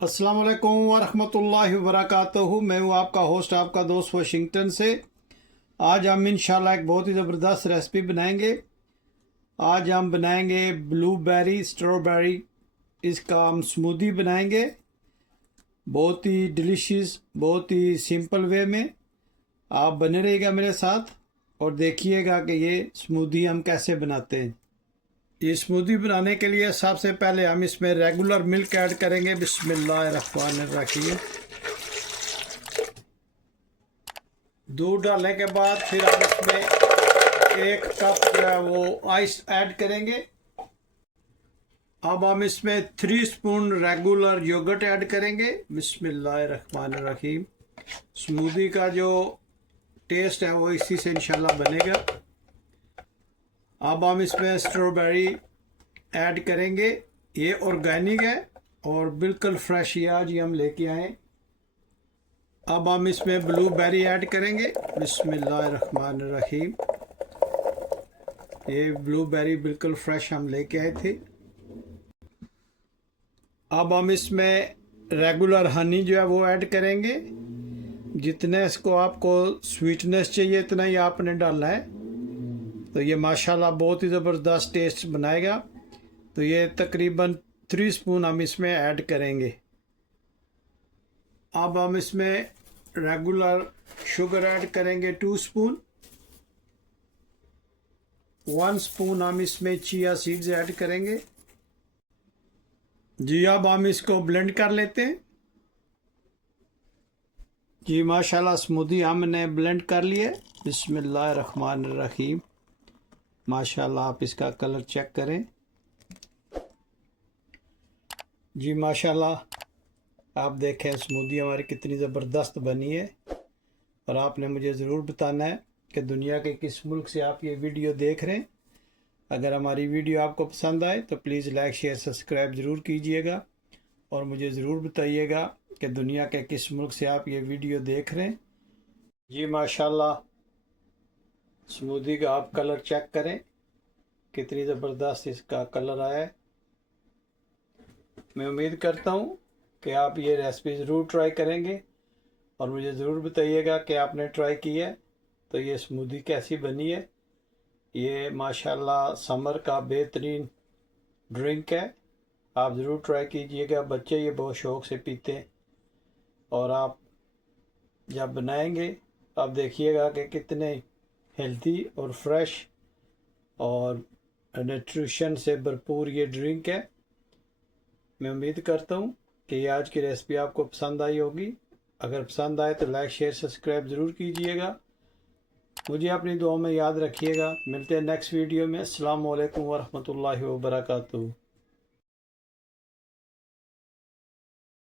अस्सलाम वालेकुम वरहमतुल्लाहि वबरकातुहू। मैं हूँ आपका होस्ट, आपका दोस्त वाशिंगटन से। आज हम इंशाल्लाह एक बहुत ही ज़बरदस्त रेसिपी बनाएंगे। आज हम बनाएंगे ब्लूबेरी स्ट्रॉबेरी, इसका हम स्मूदी बनाएंगे। बहुत ही डिलीशियस, बहुत ही सिंपल वे में। आप बने रहिएगा मेरे साथ और देखिएगा कि ये स्मूदी हम कैसे बनाते हैं। ये स्मूदी बनाने के लिए सबसे पहले हम इसमें रेगुलर मिल्क ऐड करेंगे। बिस्मिल्लाहिर्रहमानिर्रहीम। दूध डालने के बाद फिर हम इसमें 1 कप जो है वो आइस ऐड करेंगे। अब हम इसमें 3 स्पून रेगुलर योगर्ट ऐड करेंगे। बिस्मिल्लाहिर्रहमानिर्रहीम। स्मूदी का जो टेस्ट है वो इसी से इंशाल्लाह बनेगा। अब हम इसमें स्ट्रॉबेरी ऐड करेंगे। ये ऑर्गेनिक है और बिल्कुल फ्रेश ही आज ही हम लेके आए। अब हम इसमें ब्लूबेरी ऐड करेंगे। बिस्मिल्लाहिर्रहमानिर्रहीम। ये ब्लूबेरी बिल्कुल फ्रेश हम लेके आए थे। अब हम इसमें रेगुलर हनी जो है वो ऐड करेंगे। जितने इसको आपको स्वीटनेस चाहिए इतना ही आपने डालना है। तो ये माशाल्लाह बहुत ही ज़बरदस्त टेस्ट बनाएगा। तो ये तकरीबन 3 स्पून हम इसमें ऐड करेंगे। अब हम इसमें रेगुलर शुगर ऐड करेंगे 2 स्पून। 1 स्पून हम इसमें चिया सीड्स ऐड करेंगे। जी, अब हम इसको ब्लेंड कर लेते हैं। जी माशाल्लाह स्मूदी हमने ब्लेंड कर लिया। बिस्मिल्लाहिर्रहमानिर्रहीम। माशाल्लाह आप इसका कलर चेक करें। जी माशाल्लाह आप देखें स्मूदी हमारी कितनी ज़बरदस्त बनी है। और आपने मुझे ज़रूर बताना है कि दुनिया के किस मुल्क से आप ये वीडियो देख रहे हैं। अगर हमारी वीडियो आपको पसंद आए तो प्लीज़ लाइक शेयर सब्सक्राइब ज़रूर कीजिएगा और मुझे ज़रूर बताइएगा कि दुनिया के किस मुल्क से आप ये वीडियो देख रहे हैं। जी माशाल्लाह स्मूदी का आप कलर चेक करें, कितनी ज़बरदस्त इसका कलर आया है। मैं उम्मीद करता हूँ कि आप ये रेसिपी ज़रूर ट्राई करेंगे और मुझे ज़रूर बताइएगा कि आपने ट्राई की है तो ये स्मूदी कैसी बनी है। ये माशाल्लाह समर का बेहतरीन ड्रिंक है। आप ज़रूर ट्राई कीजिएगा। बच्चे ये बहुत शौक़ से पीते हैं और आप जब बनाएंगे आप देखिएगा कि कितने हेल्दी और फ्रेश और न्यूट्रिशन से भरपूर ये ड्रिंक है। मैं उम्मीद करता हूँ कि ये आज की रेसिपी आपको पसंद आई होगी। अगर पसंद आए तो लाइक शेयर सब्सक्राइब ज़रूर कीजिएगा। मुझे अपनी दुआ में याद रखिएगा। मिलते हैं नेक्स्ट वीडियो में। अस्सलाम वालेकुम वरहमतुल्लाहि वबरकातुहू।